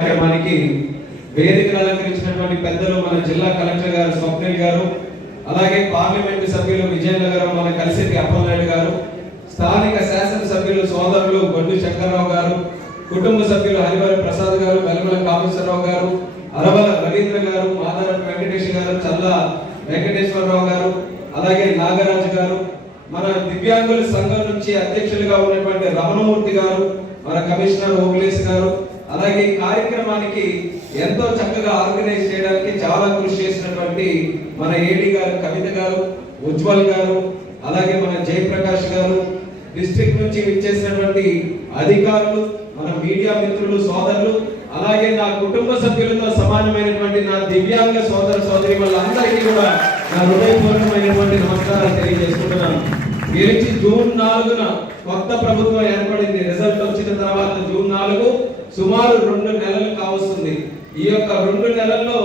కార్యక్రమానికి వేదికను అలంకరించినటువంటి పెద్దలు మన జిల్లా కలెక్టర్ గారు స్వప్నిల్ గారు, అలాగే పార్లమెంటు సభ్యులు విజయనగరం మన కలిసిటి అప్పలనాయుడు గారు, స్థానిక శాసనసభ్యులు సోదరులు గొడ్డు శంకర్రావు గారు, కుటుంబ సభ్యులు హరివారి ప్రసాద్ గారు, వెల్మల కామేశ్వరరావు గారు, అరవల రవీంద్ర గారు, మాధవ వెంకటేష్ గారు, చల్ల వెంకటేశ్వరరావు గారు, అలాగే నాగరాజు గారు, మన దివ్యాంగుల సంఘం నుంచి అధ్యక్షులుగా ఉన్నటువంటి రమణమూర్తి గారు, మన కమిషనర్ ఓబులేస్ గారు, అలాగే కార్యక్రమానికి ఎంతో చక్కగా ఆర్గనైజ్ చేయడానికి చాలా కృషి చేసినటువంటి మన ఏడీ గారు కవిత గారు, ఉజ్వల్ గారు, అలాగే మన జయప్రకాష్ గారు, డిస్ట్రిక్ట్ నుంచి విచ్చేసినటువంటి అధికారులు, మన మీడియా మిత్రులు, సోదరులు, అలాగే నా కుటుంబ సభ్యులతో సమానమైనటువంటి నా దివ్యాంగ సోదర సోదరి వాళ్ళందరికీ కూడా నా హృదయపూర్వకమైనటువంటి నమస్కారాలు తెలియజేసుకుంటున్నాను. గెలిచి జూన్ 4న కొత్త ప్రభుత్వం ఏర్పడింది. రిజల్ట్ వచ్చిన తర్వాత జూన్ 4 సుమారు 2 నెలలు కావస్తుంది. ఈ యొక్క 2 నెలల్లో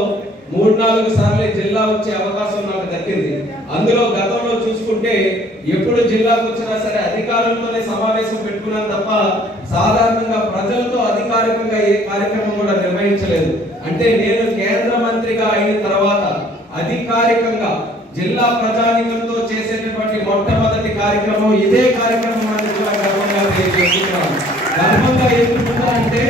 3-4 సార్లు జిల్లా వచ్చే అవకాశం నాకు దక్కింది. అందులో గతంలో చూసుకుంటే ఎప్పుడు జిల్లాకు వచ్చినా సరే అధికారులతోనే సమావేశం పెట్టుకున్నాను తప్ప సాధారణంగా ప్రజలతో అధికారికంగా ఏ కార్యక్రమం కూడా నిర్వహించలేదు. అంటే నేను కేంద్ర మంత్రిగా అయిన తర్వాత అధికారికంగా జిల్లా ప్రజానికంతో చేసేటటువంటి మొట్టమొదటి కార్యక్రమం ఇదే కార్యక్రమం అని కూడా గర్వంగా తెలియజేస్తున్నాను. గర్వంగా ఎందుకుంటారంటే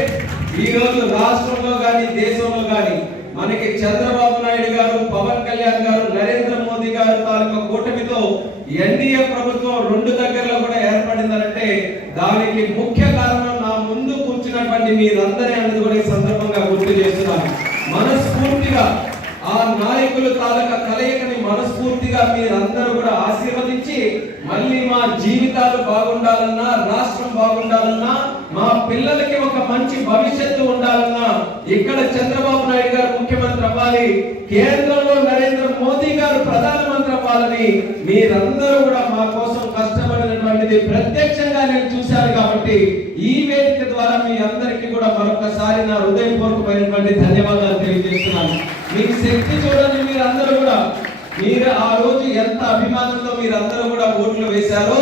ఈ రోజు రాష్ట్రంలో కానీ దేశంలో కానీ మనకి చంద్రబాబు నాయుడు గారు, పవన్ కళ్యాణ్ గారు, నరేంద్ర మోదీ గారు తాలూకా కూటమితో ఎన్డీఏ ప్రభుత్వం 2 దగ్గరలో కూడా ఏర్పడిందంటే దానికి ముఖ్య కారణం నా ముందు కూర్చున్నటువంటి మీరందరి అన్నది కూడా ఈ సందర్భంగా గుర్తు చేస్తున్నాను. మనస్ఫూర్తిగా ఆ నాయకుల తాలూకా కలయికని మనస్ఫూర్తిగా మీరందరూ కూడా ఆశీర్వదించి మళ్ళీ మా జీవితాలు బాగుండాలన్నా, రాష్ట్రం బాగుండాలన్నా, మా పిల్లలకి ఒక మంచి భవిష్యత్తు ఉండాలన్నా ఇక్కడ చంద్రబాబు నాయుడు గారు ముఖ్యమంత్రి అవ్వాలి, కేంద్రంలో నరేంద్ర మోదీ గారు ప్రధానమంత్రి అవ్వాలని మీరందరూ కూడా మా కోసం కష్టపడినటువంటిది ప్రత్యక్షంగా నేను చూశాను. కాబట్టి ఈ వేదిక ద్వారా మీ అందరికీ కూడా మరొకసారి నా హృదయపూర్వకమైనటువంటి ధన్యవాదాలు తెలియజేస్తున్నాను. మీ శక్తి చూడండి, మీరందరూ కూడా మీరు ఆ రోజు ఎంత అభిమానంతో మీరందరూ కూడా ఓట్లు వేశారో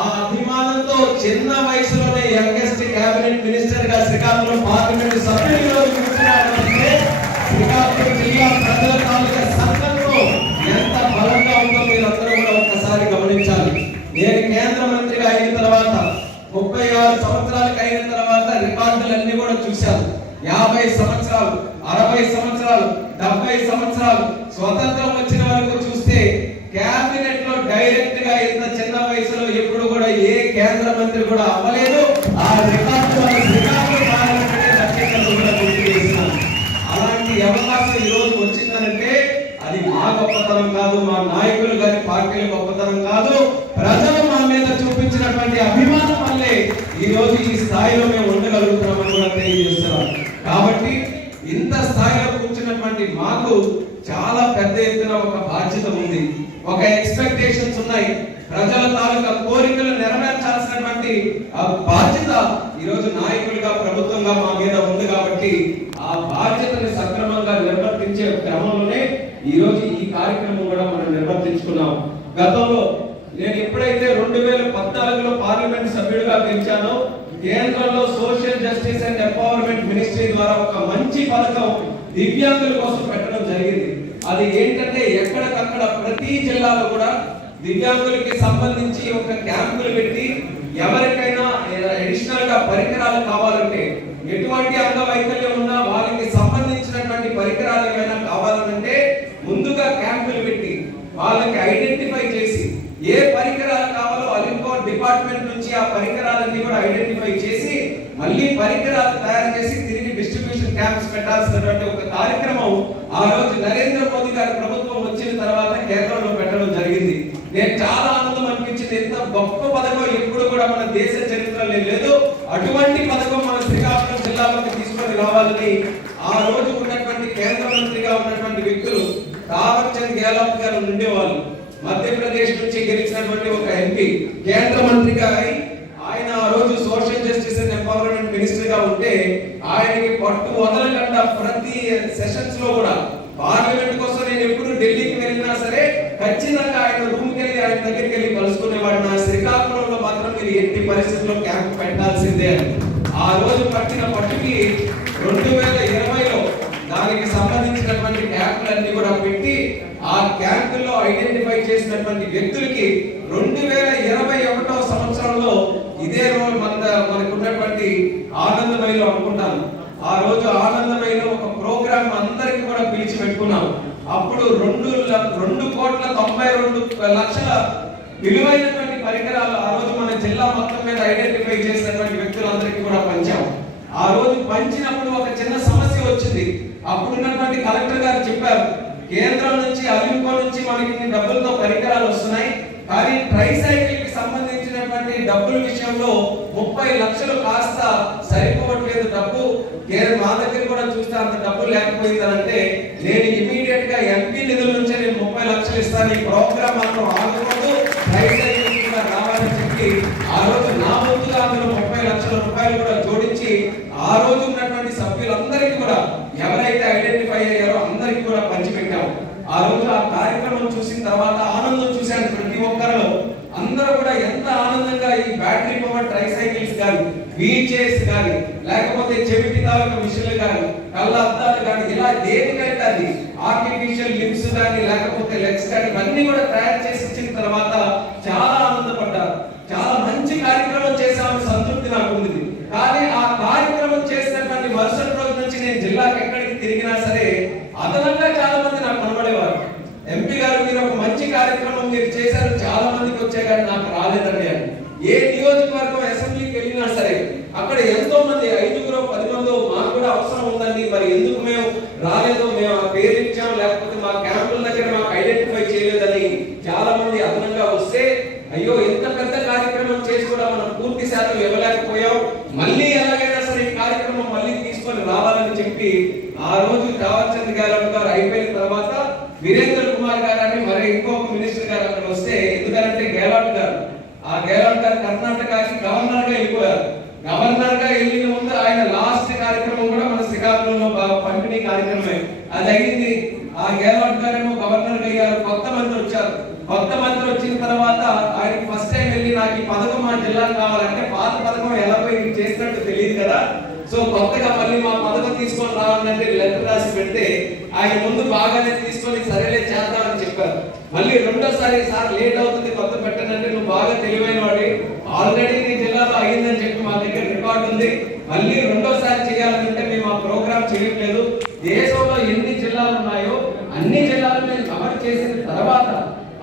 ఆ అభిమానంతో చిన్న వయసులోనే యంగెస్ట్ కేబినెట్ మినిస్టర్ గా శ్రీకాకుళం పార్లమెంట్ సభ్యుడిగా కూర్చున్నారంటే శ్రీకాకుళం జిల్లా ప్రజల తాలూకా సంకల్పం ఎంత బలంగా ఉందో మీరందరూ కూడా ఒక్కసారి గమనించాలి. నేను కేంద్ర మంత్రిగా అయిన తర్వాత 36 సంవత్సరాలకు అయిన తర్వాత రికార్డులన్నీ కూడా చూశాను. 50 సంవత్సరాలు, 60 సంవత్సరాలు, 70 సంవత్సరాలు స్వతంత్రం వచ్చిన వరకు చూస్తే క్యాబినెట్ లో డైరెక్ట్ గా ఇంత చిన్న వయసులో ఎప్పుడు కూడా ఏ కేంద్ర మంత్రి కూడా అవ్వలేదు. ఆ రికార్డు అలాంటి అవకాశం ఈ రోజు వచ్చిందనంటే అది మా గొప్పతనం కాదు, మా నాయకులు గారి పార్టీల గొప్పతనం కాదు, ప్రజలు మా మీద చూపించినటువంటి అభిమానం వల్లే ఈ రోజు ఈ స్థాయిలో మేము ఉండగలుగుతున్నామని కూడా తెలియజేస్తున్నాం. కాబట్టి ఇంత స్థాయిలో కూర్చున్నటువంటి మాకు చాలా పెద్ద ఎత్తున ఒక బాధ్యత ఉంది, ఒక ఎక్స్పెక్టేషన్స్ ఉన్నాయి. ప్రజల తాలూకా కోరికలు నెరవేర్చాల్సినటువంటి ఆ బాధ్యత ఈ రోజు నాయకులుగా ప్రభుత్వంగా మా మీద ఉంది. కాబట్టి ఆ బాధ్యతని సక్రమంగా నిర్వర్తించే క్రమంలోనే ఈ రోజు ఈ కార్యక్రమం కూడా మనం నిర్వర్తించుకున్నాం. గతంలో నేను ఎప్పుడైతే 2014లో పార్లమెంట్ సభ్యుడిగా గెలిచానో కేంద్రంలో social justice and empowerment ministry ద్వారా ఒక మంచి పథకం దివ్యాంగుల కోసం పెట్టడం జరిగింది. అది ఏంటంటే ఎక్కడికక్కడ ప్రతి జిల్లాలో కూడా దివ్యాంగులకి సంబంధించి ఒక క్యాంపులు పెట్టి ఎవరికైనా అడిషనల్ గా పరికరాలు కావాలంటే, ఎటువంటి అంగవైకల్యం ఉన్నా వాళ్ళకి సంబంధించినటువంటి పరికరాలు ఏమైనా కావాలంటే ముందుగా క్యాంపులు పెట్టి వాళ్ళకి ఐడెంటిఫై చేసి ఏ పరికరాలు కావాలో అలింకో డిపార్ట్మెంట్ నుంచి ఆ పరికరాలన్నీ కూడా ఐడెంటిఫై చేసి మళ్ళీ పరికరాలు తయారు చేసి తిరిగి డిస్ట్రిబ్యూషన్ క్యాంప్స్ పెట్టాల్సినటువంటి ఒక కార్యక్రమం ఆ రోజు నరేంద్ర మోదీ గారి ప్రభుత్వం వచ్చిన తర్వాత కేంద్రంలో పెట్టడం జరిగింది. నేను చాలా ఆనందం అనిపించింది. ఎంత గొప్ప పథకం ఎప్పుడు కూడా మన దేశ చరిత్రలో లేదు. అటువంటి పథకం మన శ్రీకాకుళం జిల్లాలోకి తీసుకొని రావాలని ఆ రోజు ఉన్నటువంటి కేంద్ర మంత్రిగా ఉన్నటువంటి వ్యక్తులు తావర్ చంద్ గెహ్లోట్ గారు ఉండేవాళ్ళు. మధ్యప్రదేశ్ నుంచి గెలిచినటువంటి ఒక ఎంపీ కేంద్ర మంత్రిగా ఆయన ఆ రోజు social justice and empowerment minister గా ఉంటే ఆయనకి పట్టు వదలకుండా ప్రతి సెషన్స్ లో కూడా పార్లమెంట్ కోసం నేను ఎప్పుడు ఢిల్లీకి వెళ్ళినా సరే ఖచ్చితంగా ఆయన రూమ్ కి వెళ్ళి ఆయన దగ్గరికి వెళ్ళి కలుసుకునేవాడు. నా శ్రీకాకుళంలో మాత్రం మీరు ఎట్టి పరిస్థితుల్లో క్యాంప్ పెట్టాల్సిందే అని ఆ రోజు పట్టిన పట్టుకి 2007 క్యాంపుల్లో ఐడెంటిఫై చేసినటువంటి వ్యక్తులకి 2021వ సంవత్సరంలో ఇదే రోజు మనకు ఉన్నటువంటి ఆనందమయ్యలో అనుకుంటాను. ఆ రోజు ఆనందమయ్యలో ఒక ప్రోగ్రామ్ అందరికి కూడా పిలిచి పెట్టుకున్నాం. అప్పుడు 2,92,92,00,000 విలువైనటువంటి పరికరాలు ఆ రోజు మన జిల్లా మొత్తం మీద ఐడెంటిఫై చేసినటువంటి వ్యక్తులందరికీ కూడా పంచాం. ఆ రోజు పంచినప్పుడు ఒక చిన్న సమస్య వచ్చింది. అప్పుడున్నటువంటి కలెక్టర్ గారు చెప్పారు, కేంద్రం నుంచి అలింకో నుంచి మనకి డబ్బులతో పరికరాలు వస్తున్నాయి, కానీ ట్రైసైకిల్ కి సంబంధించినటువంటి డబ్బుల విషయంలో 30 లక్షలు కాస్త సరిపోవట్లేదు డబ్బు. మా దగ్గర కూడా చూస్తే అంత డబ్బులు లేకపోయిందంటే నేను ఇమీడియట్ గా ఎంపీ నిధుల నుంచే నేను 30 లక్షలు ఇస్తాను, ఈ ప్రోగ్రామ్ మాత్రం ఆగకూడదు, ట్రైసైకిల్ కూడా రావాలని చెప్పి ఆ రోజు నా వంతుగా అందులో 30 లక్షల రూపాయలు కూడా జోడించి ఆ రోజు ఉన్నటువంటి సభ్యులందరికీ కూడా ఎవరైతే ఐడెంటిఫై అయ్యారో అందరికీ కూడా పంచిపెట్టాము. ఆ రోజు ఆ కార్యక్రమం చూసిన తర్వాత ఆనందం చూశాను ప్రతి ఒక్కరిలో. అందరూ కూడా ఎంత ఆనందంగా ఈ బ్యాటరీ పవర్ ట్రైసైకిల్స్ కానీ, వీల్ చైర్స్ కానీ, లేకపోతే చెవిటి తాలూకు మిషన్లు కానీ, కళ్ళ అద్దాలు కానీ, ఇలా దేనికైతే అది ఆర్టిఫిషియల్ లిమ్స్ కానీ లేకపోతే లెగ్స్ కానీ ఇవన్నీ కూడా తయారు చేసి ఇచ్చిన తర్వాత చాలా ఆనందపడ్డారు. చాలా మంచి కార్యక్రమం చేశామని సంతృప్తి నాకు ఉంది. కానీ ఆ కార్యక్రమం చేసినటువంటి మరుసటి రోజు నుంచి నేను జిల్లాకి ఎక్కడికి తిరిగినా సరే అదనంగా చాలా మంది నాకు కనబడేవారు. ఎంపీ గారు మీరు ఒక మంచి కార్యక్రమం మీరు చేశారు, చాలా మందికి వచ్చే కానీ నాకు రాలేదండి అని. ఏ నియోజకవర్గం అసెంబ్లీకి వెళ్ళినా సరే అక్కడ ఎంతో మంది 5గురో 10 మందో మాకు కూడా అవసరం ఉందండి, మరి ఎందుకు మేము రాలేదో, మేము ఆ పేరు ఇచ్చాం లేకపోతే మా క్యాంపుల దగ్గర మాకు ఐడెంటిఫై చేయలేదని చాలా మంది అదనంగా వస్తే, అయ్యో ఎంత పెద్ద కార్యక్రమం చేసి కూడా మనం పూర్తి శాతం ఇవ్వలేకపోయాం, మళ్ళీ ఎలాగైనా సరే ఈ కార్యక్రమం మళ్ళీ తీసుకొని రావాలని చెప్పి ఆ రోజు తావర్చంద్ గెహ్లోట్ గారు అయిపోయిన తర్వాత వీరేంద్ర కుమార్ గారు అని మరి ఇంకొక మినిస్టర్ గారు అక్కడ వస్తే, ఎందుకంటే గెహ్లోట్ గారు కర్ణాటకకి గవర్నర్ గా వెళ్ళిపోయారు. గవర్నర్ గా వెళ్ళిన ముందు ఆయన లాస్ట్ కార్యక్రమం కూడా మన శ్రీకాకుళంలో పంపిణీ కార్యక్రమమే అది అయింది. ఆ గెహ్లోట్ గారేమో గవర్నర్ గా అయ్యారు, కొత్త మంత్రి వచ్చారు. కొత్త మంత్రి వచ్చిన తర్వాత ఆయన ఫస్ట్ టైం వెళ్ళి నాకు ఈ పథకం మా జిల్లాకు కావాలంటే పాత పథకం ఎలా పోయి చేసినట్టు తెలియదు కదా, సో కొత్తగా మళ్ళీ మా పథకం తీసుకొని రావాలంటే లెటర్ రాసి పెడితే ఆయన ముందు బాగానే తీసుకొని సరేలే చేద్దామని చెప్పారు. మళ్ళీ రెండోసారి సార్ లేట్ అవుతుంది కొత్త పెట్టనంటే నువ్వు బాగా తెలివైన వాడి, ఆల్రెడీ నీ జిల్లాలో అయిందని చెప్పి మా దగ్గర రికార్డు ఉంది, మళ్ళీ రెండోసారి చేయాలంటే మేము ఆ ప్రోగ్రామ్ చేయట్లేదు, దేశంలో ఎన్ని జిల్లాలు ఉన్నాయో అన్ని జిల్లాలు మేము కవర్ చేసిన తర్వాత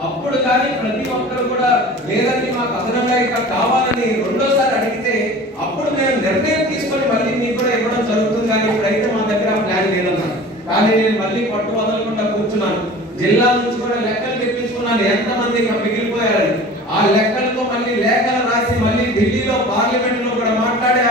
అప్పుడు కానీ ప్రతి ఒక్కరు కూడా లేదండి మాకు అదనంగా ఇక్కడ కావాలని రెండోసారి అడిగితే అప్పుడు మేము నిర్ణయం తీసుకొని మళ్ళీ మీకు కూడా ఇవ్వడం జరుగుతుంది. కానీ ఇప్పుడైతే మా దగ్గర ప్లాన్ లేదన్నారు. కానీ నేను మళ్ళీ పట్టు వదలకుండా కూర్చున్నాను. జిల్లా నుంచి కూడా లెక్కలు తెప్పించుకున్నాను ఎంతమంది ఇక్కడ మిగిలిపోయారని. ఆ లెక్కలతో మళ్ళీ లేఖలు రాసి మళ్ళీ ఢిల్లీలో పార్లమెంట్ లో కూడా మాట్లాడి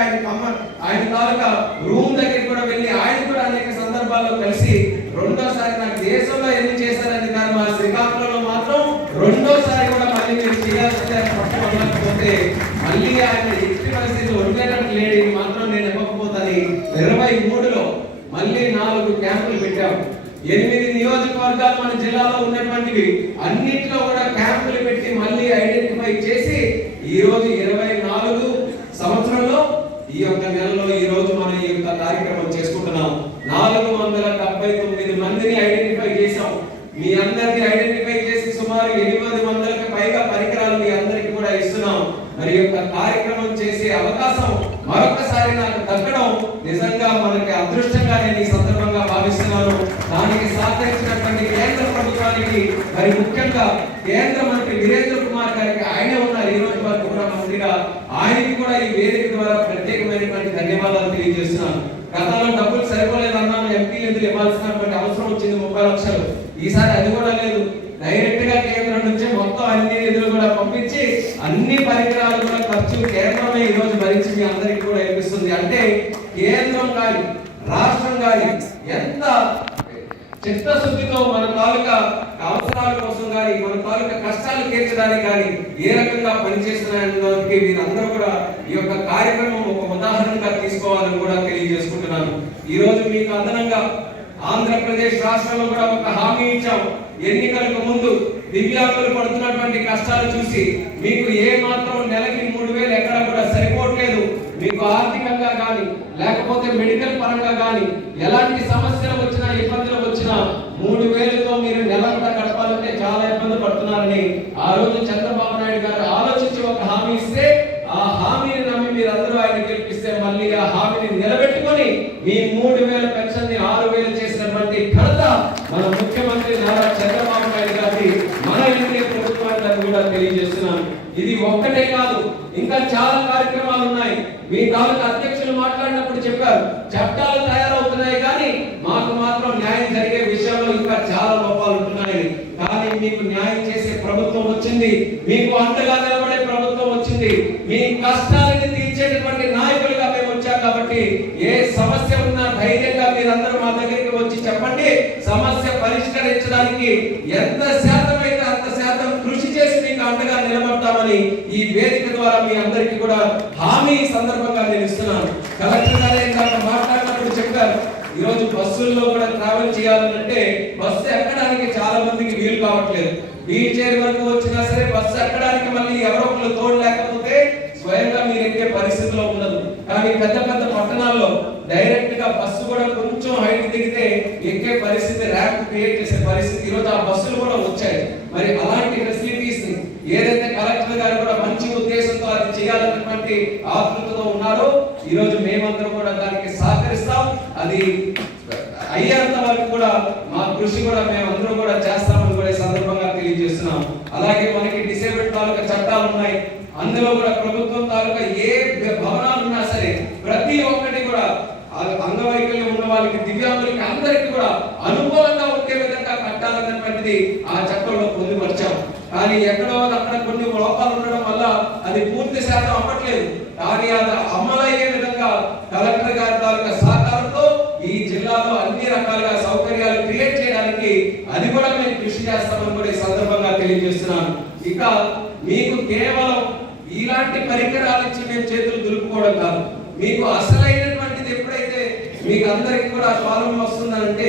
ఆయన తాలూకా రూమ్ దగ్గరికి కూడా వెళ్ళి ఆయన కూడా అనేక సందర్భాల్లో కలిసి రెండోసారి నాకు దేశంలో ఎన్ని చేశారని కానీ మా శ్రీకాకుళంలో మాత్రం రెండోసారి కూడా మళ్ళీ మీరు చేయాల్సిందే పట్టుకోకపోతే మళ్ళీ ఆయన ఎట్టి పరిస్థితి ఒడిపోయినట్టు లేడీ మాత్రం నేను ఇవ్వకపోతాని 23లో మళ్ళీ 4 క్యాంపులు పెట్టాము. 8 నియోజకవర్గాలు మన జిల్లాలో ఉన్నటువంటివి అన్నిట్లో కూడా క్యాంపులు పెట్టి మళ్ళీ ఐడెంటిఫై చేసి ఈ రోజు 24 సంవత్సరంలో ఈ యొక్క నెలలో ఈ రోజు మనం ఈ యొక్క కార్యక్రమం చేసుకుంటున్నాం. 479 మందిని ఐడెంటిఫై చేశాం. మీ అందరిని ఐడెంటిఫై చేసి సుమారు 800కి పైగా పరికరాలు మీ అందరికి కూడా ఇస్తున్నాం. మరి యొక్క కార్యక్రమం చేసే అవకాశం మరొకసారి నాకు దక్కడం నిజంగా మనకి అదృష్టంగా నేను ఈ సందర్భంగా భావిస్తున్నాను. దానికి సహకరించినటువంటి కేంద్ర ప్రభుత్వానికి మరి ముఖ్యంగా కేంద్ర మంత్రి వీరేంద్ర కుమార్ గారికి, ఆయనే ఉన్నారు ఈ రోజు వరకు కూడా మంత్రిగా, ఆయనకి కూడా ఈ వేదిక ద్వారా ప్రత్యేకమైనటువంటి ధన్యవాదాలు తెలియజేస్తున్నాను. గతంలో డబ్బులు సరిపోలేదన్నాను, ఎంపీ నిధులు ఇవ్వాల్సినటువంటి అవసరం వచ్చింది 30 లక్షలు. ఈసారి అది కూడా లేదు, డైరెక్ట్ గా కేంద్రం నుంచి మొత్తం అన్ని నిధులు కూడా పంపించి అన్ని పరికరాలు కూడా ఖర్చు కేంద్రమే ఈ రోజు భరించి మీ అందరికీ కూడా ఇప్పిస్తుంది. అంటే కేంద్రం కానీ రాష్ట్రం కానీ ఎంత చిత్తశుద్ధితో మన తాలూకా అవసరాల కోసం కానీ మన తాలూకా కష్టాలు తీర్చడానికి కానీ ఏ రకంగా పనిచేస్తున్నాయని వీరందరూ కూడా ఈ యొక్క కార్యక్రమం ఒక ఉదాహరణగా తీసుకోవాలని కూడా తెలియజేసుకుంటున్నాను. ఈ రోజు మీకు అదనంగా ఆంధ్రప్రదేశ్ రాష్ట్రంలో కూడా ఒక హామీ ఇచ్చాం. ఎన్నికలకు ముందు దివ్యాంగులు పడుతున్నటువంటి కష్టాలు చూసి మీకు ఏ మాత్రం నెలకి 3000 ఎక్కడ కూడా సరిపోవట్లేదు, మీకు ఆర్థికంగా కానీ లేకపోతే మెడికల్ పరంగా కానీ ఎలాంటి సమస్యలు వచ్చినా ఇబ్బందులు వచ్చినా 3000తో మీరు నెలంతా గడపాలంటే ఇస్తున్నారని ఆ రోజు చంద్రబాబు నాయుడు గారు ఆలోచించి ఒక హామీ ఇస్తే ఆ హామీని నమ్మి మీరందరూ ఆయన గెలిపిస్తే మళ్ళీ ఆ హామీని నిలబెట్టుకొని మీ 3000 పెన్షన్ ని 6000 చేసినటువంటి ఘనత మన ముఖ్యమంత్రి నారా చంద్రబాబు నాయుడు గారి మన ఎన్డీఏ ప్రభుత్వానికి కూడా తెలియజేస్తున్నాను. ఇది ఒక్కటే కాదు, ఇంకా చాలా కార్యక్రమాలు ఉన్నాయి. మీ తాలూకా అధ్యక్షులు మాట్లాడినప్పుడు చెప్పారు చట్టాలు తయారవుతున్నాయి కానీ మాకు మాత్రం న్యాయం జరిగే విషయంలో ఇంకా చాలా లోపాలు ఉంటున్నాయి. కానీ మీకు న్యాయం చేసే ప్రభుత్వం వచ్చింది, మీకు అండగా నిలబడే ప్రభుత్వం వచ్చింది, మీ కష్టాలను తీర్చేటటువంటి నాయకులుగా మేము వచ్చాం. కాబట్టి ఏ సమస్య ఉన్నా ధైర్యంగా మీరందరూ మా దగ్గరికి వచ్చి చెప్పండి. సమస్య పరిష్కరించడానికి ఎంత శాతం అయితే అంత శాతం కృషి చేసి మీకు అండగా నిలబడతామని ఈ వేదిక ద్వారా మీ అందరికీ కూడా హామీ సందర్భంగా నేను ఇస్తున్నాను. కలెక్టర్ గారు ఇందాక మాట్లాడినప్పుడు చెప్పారు ఈ రోజు బస్సుల్లో కూడా ట్రావెల్ చేయాలంటే బస్సు ఎక్కడానికి చాలా మందికి వీలు కావట్లేదు. వీల్ చైర్ వరకు వచ్చినా సరే బస్సు ఎక్కడానికి మళ్ళీ ఎవరో ఒకరు తోడు లేకపోతే స్వయంగా మీరు ఎక్కే పరిస్థితిలో ఉండదు. కానీ పెద్ద పెద్ద పట్టణాల్లో డైరెక్ట్ గా బస్సు కూడా కొంచెం హైట్ దిగితే ఎక్కే పరిస్థితి, ర్యాంప్ క్రియేట్ చేసే పరిస్థితి ఈరోజు ఆ బస్సులు కూడా వచ్చాయి. మరి అలాంటి ఫెసిలిటీస్ ని ఏదైతే కలెక్టర్ గారు కూడా మంచి ఉద్దేశంతో అది చేయాలన్నటువంటి ఆతృతతో ఉన్నారో ఈ రోజు మేమందరం కూడా దానికి సహకరిస్తాం. అది అయ్యేంత వరకు కూడా మా కృషి కూడా మేమందరం కూడా చేస్తామని కూడా ఈ సందర్భంగా తెలియజేస్తున్నాం. అలాగే మనకి డిసేబుల్డ్ తాలూకా చట్టాలు ఉన్నాయి. అందులో కూడా ప్రభుత్వం తాలూకా ఏ భవనాలు ఉన్నా సరే ప్రతి ఒక్కటి కూడా అంగవైకల్యం ఉన్న వాళ్ళకి, దివ్యాంగులకి అందరికీ కూడా అనుకూలంగా ఉండే విధంగా కట్టాలన్నటువంటిది ఆ చట్టంలో పొందుపరిచాం. కానీ ఎక్కడో అక్కడ కొన్ని లోపాలు ఉండడం వల్ల అది పూర్తి శాతం అవ్వట్లేదు. కానీ అది అమలయ్యే విధంగా కలెక్టర్ గారి తాలూకా సహకారంతో ఈ జిల్లాలో అన్ని రకాలుగా సౌకర్యాలు క్రియేట్ చేయడానికి అది కూడా మేము కృషి చేస్తామని కూడా ఈ సందర్భంగా తెలియజేస్తున్నాను. ఇక మీకు కేవలం ఇలాంటి పరికరాలు ఇచ్చి మేము చేతులు దులుపుకోవడం కాదు, మీకు అసలైనటువంటిది ఎప్పుడైతే మీకు అందరికీ కూడా స్వాలంబన వస్తుందంటే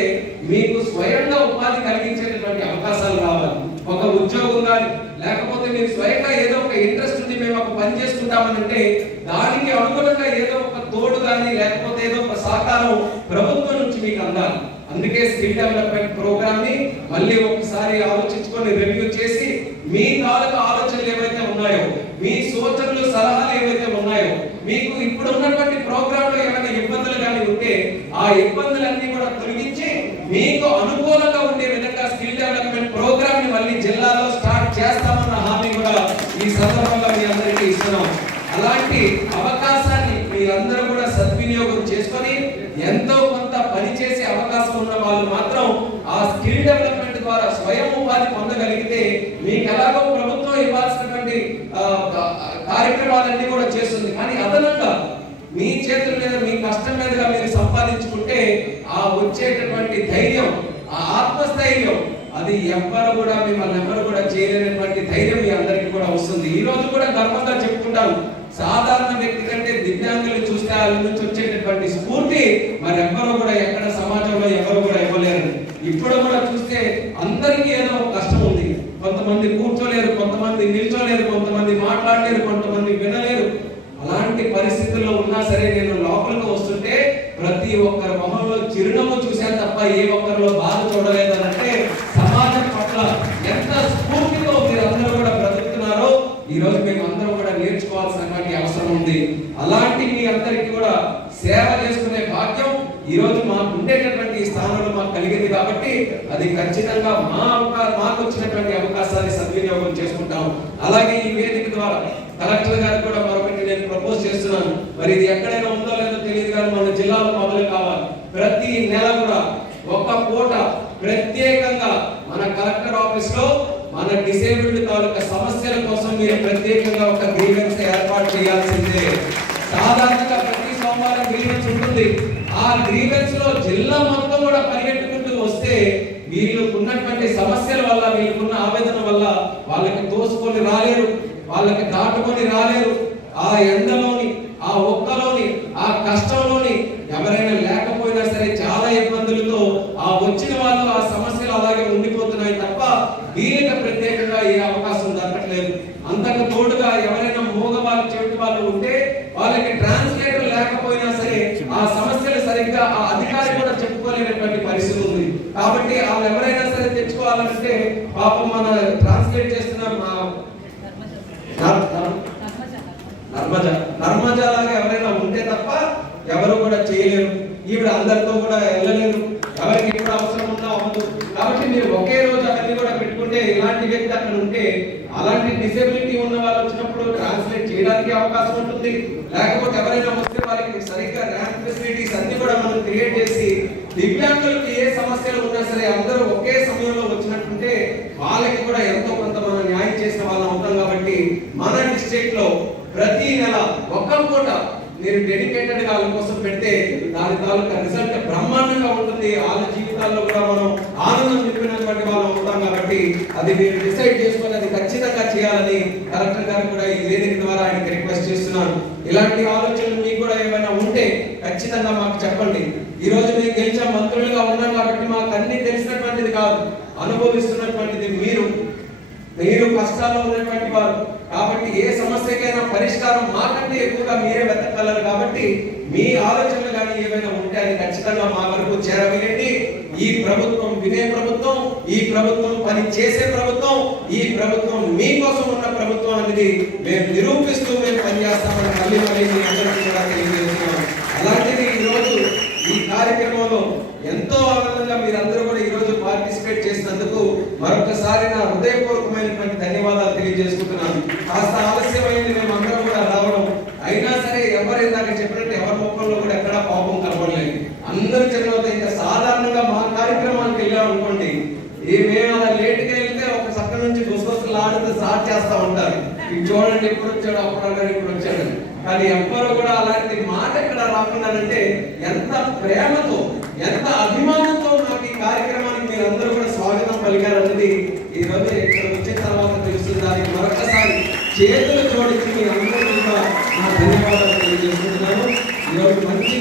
మీకు స్వయంగా ఉపాధి కలిగించేటటువంటి అవకాశాలు రావాలి. ఒక ఉద్యోగం కానీ లేకపోతే మీరు స్వయంగా ఏదో ఒక ఇంట్రెస్ట్ ఉంది మేము ఒక పని చేసుకుంటామనంటే దానికి అనుగుణంగా ఏదో ఒక తోడు కానీ లేకపోతే ఏదో ఒక సహకారం ప్రభుత్వం నుంచి మీకు అందాలి. అందుకే స్కిల్ డెవలప్మెంట్ ప్రోగ్రామ్ ని మళ్ళీ ఒకసారి ఆలోచించుకొని రివ్యూ చేసి మీ తాలూకా ఆలోచనలు ఏవైతే ఉన్నాయో, మీ సూచనలు సలహాలు ఏవైతే ఉన్నాయో, మీకు ఇప్పుడు ఉన్నటువంటి ప్రోగ్రామ్ లో ఏమైనా ఇబ్బందులు కానీ ఉంటే ఆ ఇబ్బందులన్నీ కూడా తొలగించి మీకు అనుకూలంగా ఉండే విధంగా స్కిల్ డెవలప్మెంట్ ప్రోగ్రామ్ ని మళ్ళీ జిల్లాలో స్టార్ట్ చేస్తామన్న హామీ కూడా ఈ సందర్భంగా మీ అందరికీ ఇస్తున్నాం. అలాంటి అవకాశాన్ని మీరందరూ కూడా సద్వినియోగం చేసుకొని ఎంతో కొంత పని చేసే అవకాశం ఉన్న వాళ్ళు మాత్రం ఆ స్కిల్ డెవలప్మెంట్ ద్వారా స్వయం ఉపాధి పొందగలిగితే మీకు ఎలాగో ప్రభుత్వం ఇవ్వాల్సినటువంటి కార్యక్రమాలన్నీ కూడా చేస్తుంది. కానీ అదనంగా మీ చేతుల మీద మీ కష్టం మీదుగా మీరు సంపాదించుకుంటే ఆ వచ్చేటటువంటి ధైర్యం, ఆ ఆత్మస్థైర్యం అది ఎవ్వరు కూడా మిమ్మల్ని ఎవరు కూడా చేయలేనటువంటి ధైర్యం మీ అందరికీ కూడా వస్తుంది. ఈ రోజు కూడా గర్వంగా చెప్పుకుంటాను, సాధారణ వ్యక్తి కంటే దివ్యాంగులు చూస్తే వాళ్ళ నుంచి వచ్చేటటువంటి స్ఫూర్తి మరి ఎవ్వరూ కూడా ఎక్కడ సమాజంలో ఎవరు కూడా ఇవ్వలేరు. ఇప్పుడు కూడా చూస్తే అందరికీ ఏదో కష్టం ఉంది. కొంతమంది కూర్చోలేరు, కొంతమంది నిల్చోలేరు, కొంతమంది మాట్లాడలేరు, కొంతమంది వినలేరు. అలాంటి పరిస్థితుల్లో ఉన్నా సరే నేను లోపలికి వస్తుంటే ప్రతి ఒక్కరి మొహంలో చిరునవ్వు చూశాను తప్ప ఏ ఒక్కరిలో బాధ చూడలేదనంటే సమాజం పట్ల ఎంత స్ఫూర్తితో మీరు అందరూ కూడా బ్రతుకుతున్నారో ఈ రోజు మేము అందరం కూడా నేర్చుకోవాల్సినటువంటి అవసరం ఉంది. అలాంటి మీ అందరికీ కూడా సేవ చేసుకునే భాగ్యం ఈ రోజు మాకు ఉండేటటువంటి స్థానంలో మాకు కలిగింది. కాబట్టి అది ఖచ్చితంగా మాకు వచ్చినటువంటి అవకాశాన్ని సద్వినియోగం చేసుకుంటాం. అలాగే ఈ వేదిక ద్వారా కలెక్టర్ గారికి కూడా మరొకటి నేను ప్రపోజ్ చేస్తున్నాను. మరి ఇది ఎక్కడైనా ఉందో లేదో తెలియదు కానీ మన జిల్లాలో మొదలు కావాలి. ప్రతి నెల కూడా ఒక పూట ప్రత్యేకంగా మన కలెక్టర్ ఆఫీస్ లో మన డిసేబుల్డ్ తాలూకా సమస్యల కోసం మీరు ప్రత్యేకంగా ఒక గ్రీవెన్స్ ఏర్పాటు చేయాల్సిందే. సాధారణంగా ప్రతి సోమవారం గ్రీవెన్స్ ఉంటుంది. ఆ గ్రీవెన్స్ లో జిల్లా మొత్తం కూడా పరిగెట్టుకుంటూ వస్తే వీళ్ళకు ఉన్నటువంటి సమస్యల వల్ల, వీళ్ళకున్న ఆవేదన వల్ల వాళ్ళకి తోసుకొని రాలేరు, వాళ్ళకి దాటుకొని రాలేరు. ఆ ఎండలోని, ఆ ఒక్కలోని, ఆ కష్టంలోని ఎవరైనా లేకపోయినా సరే చాలా ఇబ్బందులతో ఆ వచ్చిన వాళ్ళు ఆ సమస్యలు అలాగే ఉండిపోతున్నాయి తప్ప వీళ్ళకి ప్రత్యేకంగా ఏ అవకాశం దక్కట్లేదు. అంతకు తోడుగా ఎవరైనా మూగవాళ్ళు, చెవిటి వాళ్ళు ఉంటే వాళ్ళకి ట్రాన్స్లేటర్ లేకపోయినా సరే ఆ సమస్యలు సరిగ్గా ఆ అధికారి కూడా చెప్పుకోలేనటువంటి పరిస్థితి ఉంది. కాబట్టి వాళ్ళు ఎవరైనా సరే తెచ్చుకోవాలి కావాలంటే పాపం మన ట్రాన్స్లేట్ చేస్తున్న మా నర్మజ లాగా ఎవరైనా ఉంటే తప్ప ఎవరు కూడా చేయలేరు. ఈవిడ అందరితో కూడా వెళ్ళలేరు, ఎవరికి ఎప్పుడు అవసరం ఉన్నా అవ్వదు. కాబట్టి మీరు ఒకే రోజు అవన్నీ కూడా పెట్టుకుంటే ఇలాంటి వ్యక్తి అక్కడ ఉంటే అలాంటి డిసేబిలిటీ ఉన్న వాళ్ళు వచ్చినప్పుడు ట్రాన్స్లేట్ చేయడానికి అవకాశం ఉంటుంది. లేకపోతే ఎవరైనా వస్తే వాళ్ళకి సరిగ్గా ర్యాంప్ ఫెసిలిటీస్ అన్ని కూడా మనం క్రియేట్ చేసి దివ్యాంగులకు ఏ సమస్యలు ఉన్నా సరే అందరూ ఒకే సమయంలో వచ్చినట్టుంటే వాళ్ళకి కూడా ఎంతో కొంత మనం న్యాయం చేసిన వాళ్ళం అవుతాం. కాబట్టి మన డిస్ట్రిక్ట్ లో ప్రతి నెల ఒక్క పూట మీరు డెడికేటెడ్ గా వాళ్ళ కోసం పెడితే దాని తాలూకా రిజల్ట్ బ్రహ్మాండంగా ఉంటుంది. వాళ్ళ జీవితాల్లో కూడా మనం ఆనందం నింపినటువంటి వాళ్ళం అవుతాం. కాబట్టి అది మీరు డిసైడ్ చేసుకొని అది ఖచ్చితంగా చేయాలని కలెక్టర్ గారు కూడా ఈ వేదిక ద్వారా ఆయనకి రిక్వెస్ట్ చేస్తున్నాను. ఇలాంటి ఆలోచనలు మీకు కూడా ఏమైనా ఉంటే ఖచ్చితంగా మాకు చెప్పండి. ఈ రోజు మేము గెలిచాం, మంత్రులుగా ఉన్నాం కాబట్టి మాకు అన్ని తెలిసినటువంటిది కాదు, అనుభవిస్తున్నటువంటిది మీరు కష్టాల్లో ఉన్నటువంటి వారు. కాబట్టి ఏ సమస్యకైనా పరిష్కారం మాకంటే ఎక్కువగా మీరే వెతకగలరు. కాబట్టి మీ ఆలోచనలు కానీ ఏమైనా ఉంటే అది ఖచ్చితంగా మా వరకు చేరవేయండి. ఈ ప్రభుత్వం వినే ప్రభుత్వం, ఈ ప్రభుత్వం పని చేసే ప్రభుత్వం, ఈ ప్రభుత్వం మీకోసం ఉన్న ప్రభుత్వం అనేది మేము నిరూపిస్తూ మేము పనిచేస్తామని మళ్ళీ మీ అందరికీ కూడా తెలియజేస్తున్నాం. అలాంటిది ఈరోజు ఈ కార్యక్రమంలో ఎంతో ఆనందంగా మీరందరూ కూడా ఈరోజు పార్టిసిపేట్ చేసినందుకు మరొకసారి నా హృదయపూర్వకమైనటువంటి ధన్యవాదాలు తెలియజేసుకుంటున్నాను. కాస్త ఆలస్యమైంది మేము అందరం కూడా రావడం, అయినా సరే ఎవరు ఇందాక చెప్పినట్టు ఎవరి ముఖంలో కూడా ఎక్కడా పాపం కనబడలేదు. అందరూ చెప్పిన ఇంకా సాధారణంగా మా కార్యక్రమానికి వెళ్ళాం అనుకోండి, మేము అలా లేట్గా వెళ్తే ఒక చక్క నుంచి గుసగుసలు ఆడుతూ స్టార్ట్ చేస్తా ఉంటారు. ఇది చూడండి ఎప్పుడు వచ్చాడు, అప్పుడు అన్నాడు, ఇప్పుడు వచ్చాడు. కానీ ఎవ్వరు కూడా అలాంటి మాట ఎక్కడ రాకుండానంటే ఎంత ప్రేమతో ఎంత అభిమానంతో నాకు ఈ కార్యక్రమానికి మీరు అందరూ కూడా స్వాగతం పలికారన్నది ఈ రోజు ఇక్కడ వచ్చిన తర్వాత తెలుస్తుంది. దానికి మరొకసారి చేతులు జోడించి మీ అందరూ కూడా నా ధన్యవాదాలు తెలియజేస్తున్నాను. ఈరోజు మంచి